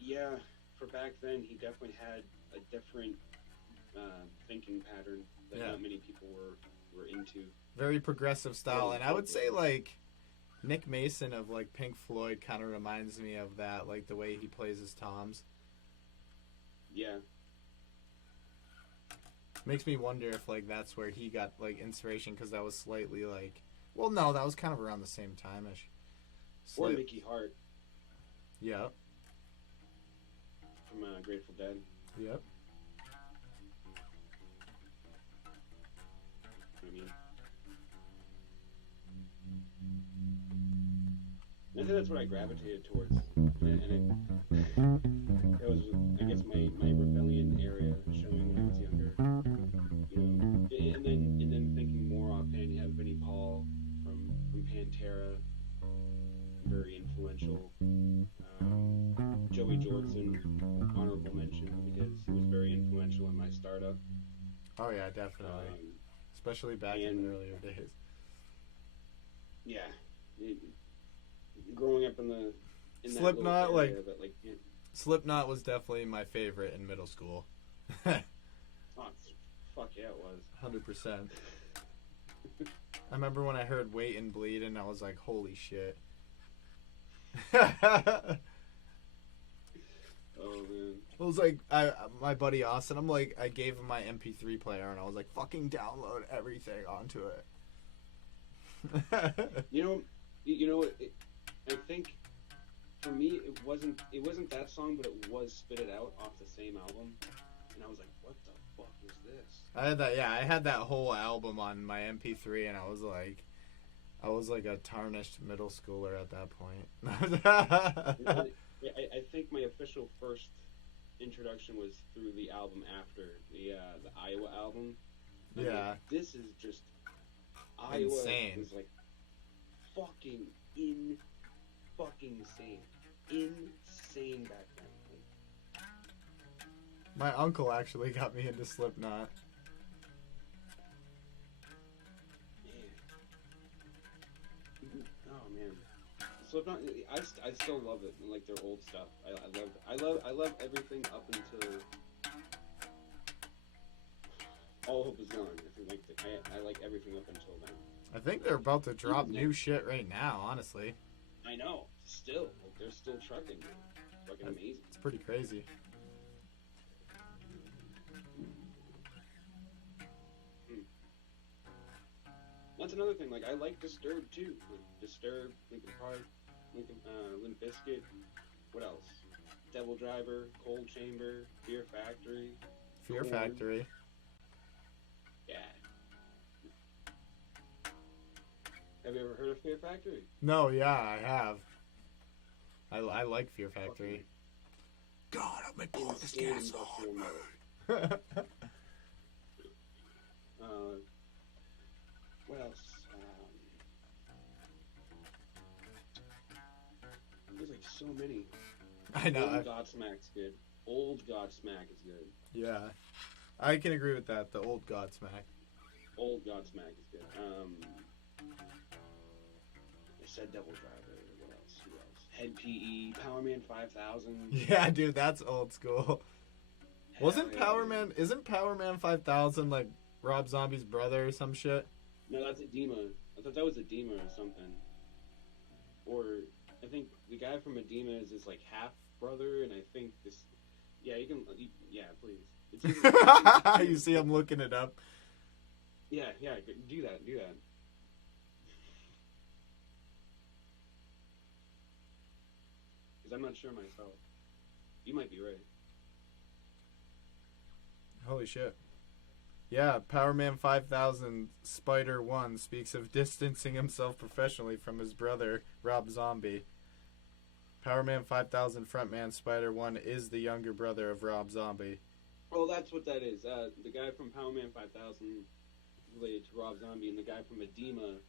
Yeah, for back then, he definitely had a different thinking pattern that not many people were into. Very progressive style, and I would say, like, Nick Mason of, like, Pink Floyd kind of reminds me of that, like, the way he plays his toms. Yeah. Makes me wonder if, like, that's where he got, like, inspiration, because that was slightly, like... Well, no, that was kind of around the same time-ish. Or Mickey Hart. Yep. From Grateful Dead. Yep. I mean... I think that's what I gravitated towards, and it was, I guess, my rebellion area showing when I was younger, you know, and then thinking more offhand, you have Vinnie Paul from Pantera, very influential, Joey Jordison, honorable mention, because he was very influential in my startup. Oh yeah, definitely, especially back in the earlier days. Yeah. Growing up in Slipknot, that area, but like, yeah. Slipknot was definitely my favorite in middle school. Oh, fuck yeah, it was. 100%. I remember when I heard "Wait and Bleed" and I was like, "Holy shit!" Oh man. I was like, my buddy Austin. I'm like, I gave him my MP3 player and I was like, "Fucking download everything onto it." You know. I think for me it wasn't that song, but it was Spit It Out off the same album, and I was like, what the fuck is this? I had that whole album on my MP3, and I was like a tarnished middle schooler at that point. I think my official first introduction was through the album after the Iowa album. Yeah. Like, this is just insane. Iowa was like fucking insane back then. My uncle actually got me into Slipknot. Man. Oh man, Slipknot. I still love it. Like their old stuff. I love everything up until All Hope Is Gone. I like everything up until then. I think they're about to drop new shit right now. Honestly. I know. Still, like, they're still trucking. Fucking amazing. It's pretty crazy. That's another thing. Like, I like Disturbed too. Like, Disturbed, Linkin Park, Limp Bizkit. What else? Devil Driver, Cold Chamber, Fear Factory. Fear Factory. Yeah. Have you ever heard of Fear Factory? No, yeah, I have. I like Fear Factory. God, I'm gonna pour this gas on. What else? There's like so many. I know. Old Godsmack's good. Old Godsmack is good. Yeah, I can agree with that. The old Godsmack. Old Godsmack is good. I said Devil Driver. What else? Who else? Head PE. Powerman 5000. Yeah, dude, that's old school. Wasn't Powerman? Isn't Powerman 5000 like Rob Zombie's brother or some shit? No, that's Edema. I thought that was Edema or something. Or I think the guy from Edema is his like half brother, and I think this. Yeah, you can. Yeah, please. It's You see, I'm looking it up. Yeah, do that. Because I'm not sure myself. You might be right. Holy shit. Yeah, Powerman 5000 Spider 1 speaks of distancing himself professionally from his brother, Rob Zombie. Powerman 5000 frontman Spider 1 is the younger brother of Rob Zombie. Oh, that's what that is. The guy from Powerman 5000 related to Rob Zombie, and the guy from Edema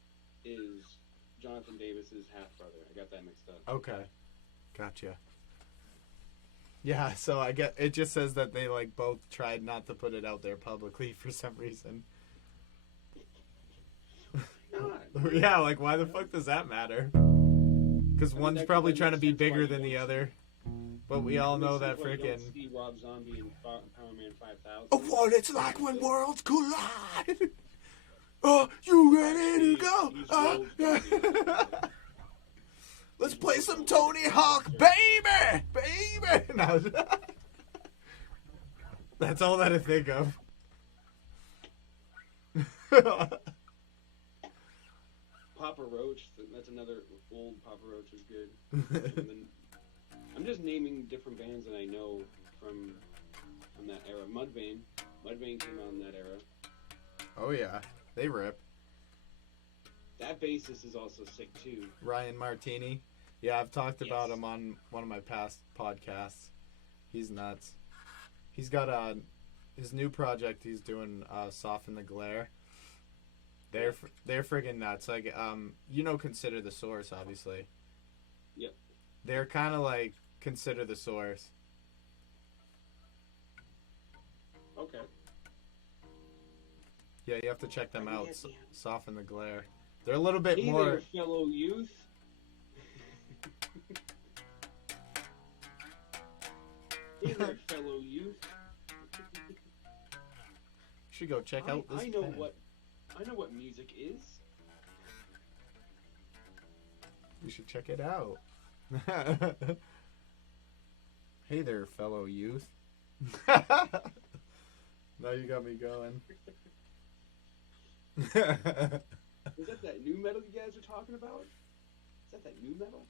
is Jonathan Davis's half-brother. I got that mixed up. Okay. Gotcha. Yeah, so I get it just says that they like both tried not to put it out there publicly for some reason. Yeah, like why the fuck does that matter? Because one's probably trying to be bigger than the other. But we all know that freaking. See Rob Zombie in Powerman 5000. Oh, what it's like when worlds collide. Oh, you ready to go? Yeah. Let's play some Tony Hawk, baby, baby. No. That's all that I think of. Papa Roach. That's another old Papa Roach is good. And then, I'm just naming different bands that I know from that era. Mudvayne came out in that era. Oh yeah, they rip. That bassist is also sick too. Ryan Martini. Yeah, I've talked about him on one of my past podcasts. He's nuts. He's got his new project he's doing, Soften the Glare. They're friggin' nuts. Like you know, Consider the Source, obviously. Yep. They're kind of like Consider the Source. Okay. Yeah, you have to check them out. Soften the Glare. They're a little bit hey more. There, fellow youth. Hey there, fellow youth. You should go check out this. I know what music is. You should check it out. Hey there, fellow youth. Now you got me going. Is that new metal you guys are talking about? Is that new metal?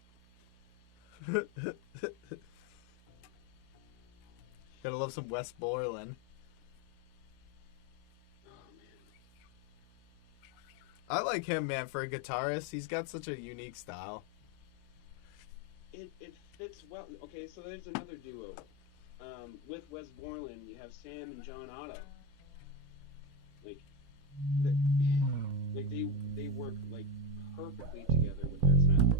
Gotta love some Wes Borland. Oh man. I like him, man, for a guitarist. He's got such a unique style. It fits well. Okay, so there's another duo. With Wes Borland, you have Sam and John Otto. Like they work like perfectly together with their sound.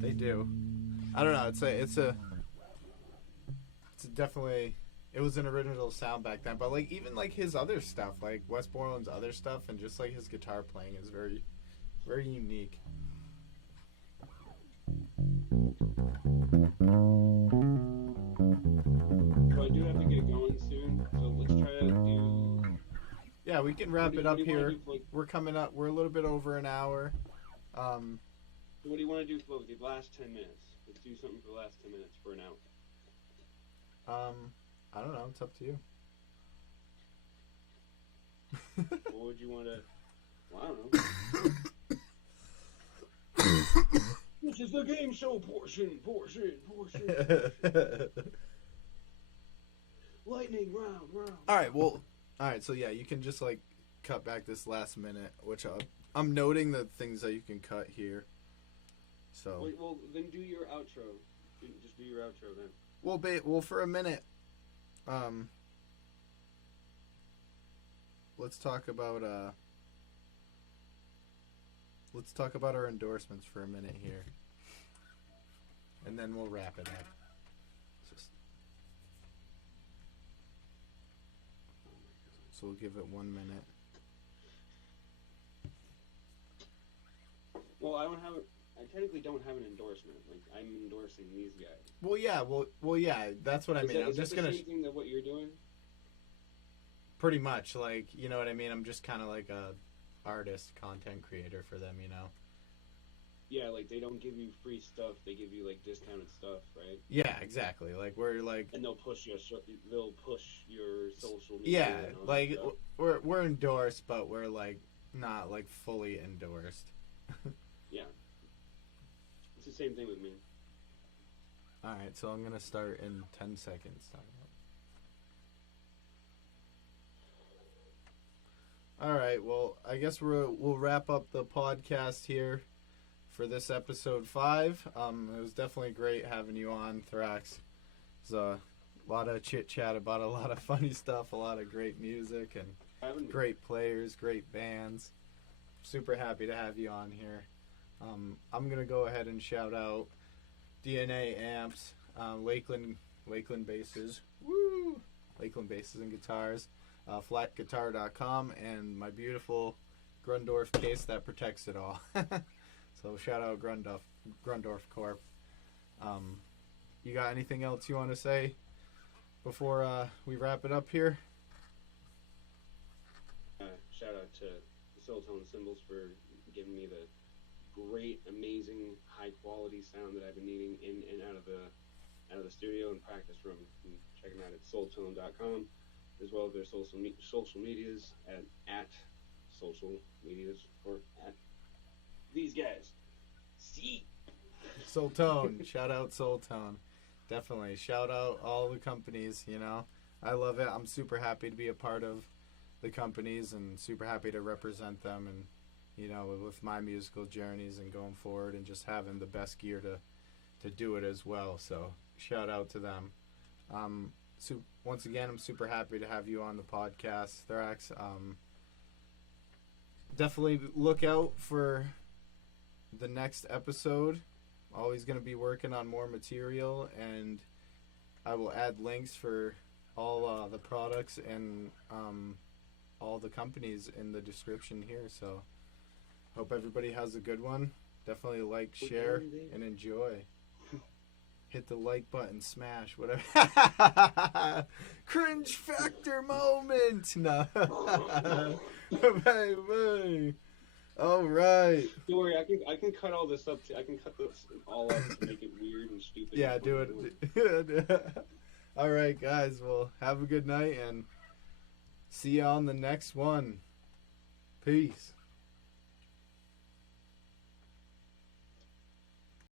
They do. I don't know. It's definitely. It was an original sound back then, but like even like his other stuff, like Wes Borland's other stuff, and just like his guitar playing is very, very unique. So I do have to get going soon. So let's try to do. Yeah, we can wrap it up here. Do, like, we're coming up. We're a little bit over an hour. What do you want to do for the last 10 minutes? Let's do something for the last 10 minutes for an out. I don't know. It's up to you. What would you want to? Well, I don't know. This is the game show portion. Lightning round. All right. Well. All right. So yeah, you can just like cut back this last minute, which I'm noting the things that you can cut here. So. Wait, well, then do your outro. Just do your outro then. Well, for a minute. Let's talk about our endorsements for a minute here. and then we'll wrap it up. So we'll give it 1 minute. Well, I technically don't have an endorsement. Like, I'm endorsing these guys. Well, yeah. That's what I mean. I'm just gonna. Is the same thing that what you're doing? Pretty much, like, you know what I mean. I'm just kind of like a artist, content creator for them, you know. Yeah, like they don't give you free stuff; they give you like discounted stuff, right? Yeah, exactly. Like we're like, and they'll push your social media. Yeah, like we're endorsed, but we're like not like fully endorsed. Yeah, it's the same thing with me. All right, so I'm gonna start in 10 seconds. All right, well, I guess we'll wrap up the podcast here for this episode 5. It was definitely great having you on, Thraxx. It was a lot of chit chat about a lot of funny stuff, a lot of great music, and great players, great bands. Super happy to have you on here. I'm gonna go ahead and shout out DNA Amps, Lakeland Basses, woo, Lakeland Basses and Guitars, flatguitar.com, and my beautiful Grundorf case that protects it all. So shout out Grundorf Corp. You got anything else you want to say before we wrap it up here? Shout out to Soultone Cymbals for giving me the great, amazing, high quality sound that I've been needing in and out of the studio and practice room. And check them out at soultone.com, as well as their social medias at social medias or at these guys. See. Soultone. Shout out Soultone. Definitely. Shout out all the companies, you know. I love it. I'm super happy to be a part of the companies and super happy to represent them, and, you know, with my musical journeys and going forward and just having the best gear to do it as well. So shout out to them. Once again, I'm super happy to have you on the podcast, Thraxx. Definitely look out for the next episode. Always going to be working on more material, and I will add links for all the products and all the companies in the description here. So hope everybody has a good one. Definitely like, share, and enjoy. Hit the like button, smash, whatever. Cringe factor moment. No. Bye. All right. Don't worry, I can cut all this up. I can cut this all up to make it weird and stupid. Yeah, do it. All right, guys. Well, have a good night and see you on the next one. Peace.